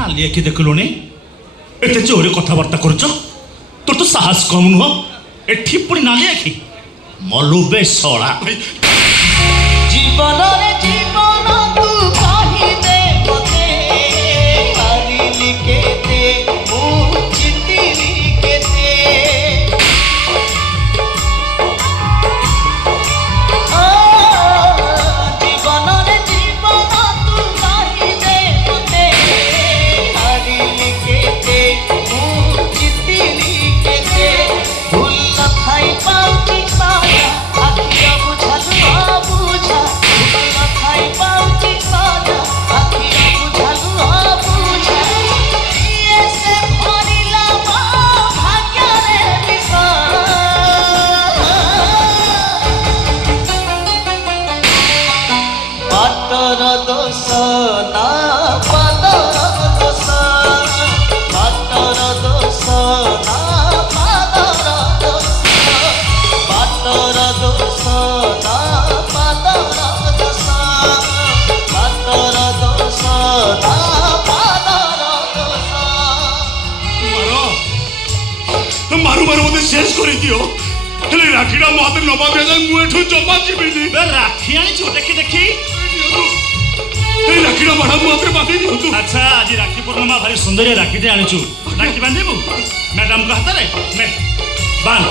नाली आखि देखलुणी एते जोरे कथबार्ता करुच तोर तो साहस कम नुह एठी पुणी नाली आखि मलु बे सड़ा जीवन रे जीवन तू कहि दे मते हारिली केते मु जितिली केते जीवन रे जीवन तू कहि दे मते हारिली केते मु जितिली केते भूल न खाई पाउची साया आखिया बुझलु बुझा भूल न खाई पाउची साया आखिया बुझलु बुझा ये से भरिला बा भाग्य रे दिशा बाटर दोष ना पादर दोष बाटर दोष ना पादर दोष बाटर दोष ना पादर दोष बाटर दोष ना पादर दोष मारू मारू मते शेष कर दियो हेले राखीडा मो हाथ नबा दे जाय मु एठु जमा जीबिनी बे राखी आनी छु देखि देखि ए राखीडा बडा मो हाथ बांधी दियो तू अच्छा आज राखी पूर्णिमा भारी सुंदर राखी दे आनी छु राखी बांधेबु मैडम को हाथ रे ने बांध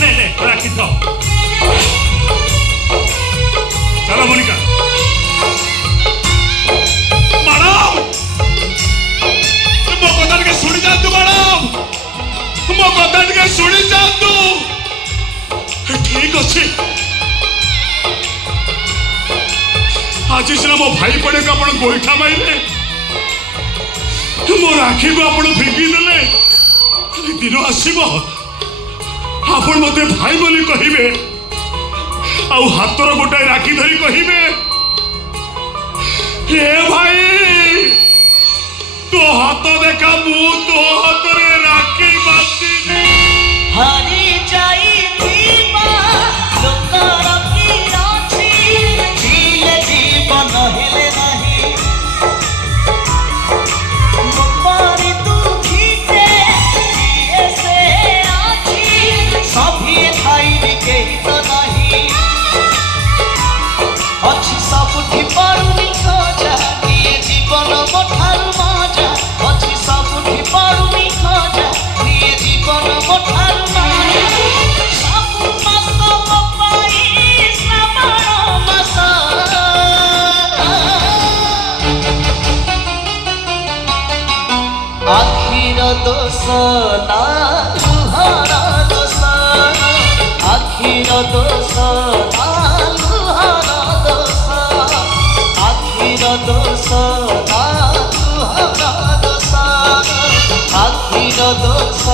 ले राखी दो चलो मोनिका मैडम मो कथा के सुनी जातु मैडम मो कथा के सुनी जातु ठीक अच्छे आज सिना मो भाई पड़े को आपण गोईठा माइले मो राखी को आपण फिंगी देले दिन आसीबो आपण मते भाई बोली कहिबे आउ हाथर गोटाए राखी धरी कहिबे हे भाई तो हाथ देखा मु तो हाथ रे राखी बांधी हरि जाई दीवा लोकर की राखी जीले जीवन हेले नहीं मोपारी तू खीते जिए से आछी सभी खाई के तो नहीं अच्छी सबुठी पारुनी खोजा निये जीवन मोठारु मजा अच्छी सबुठी पारुनी खोजा निये जीवन मोठारु मजा सबु मास पपाई श्रावण मास आखिर दोष ना लुहर दोष आखिर दोष ना लुहर दोष आखिर दोष ना लुहर दोष आखिर दोष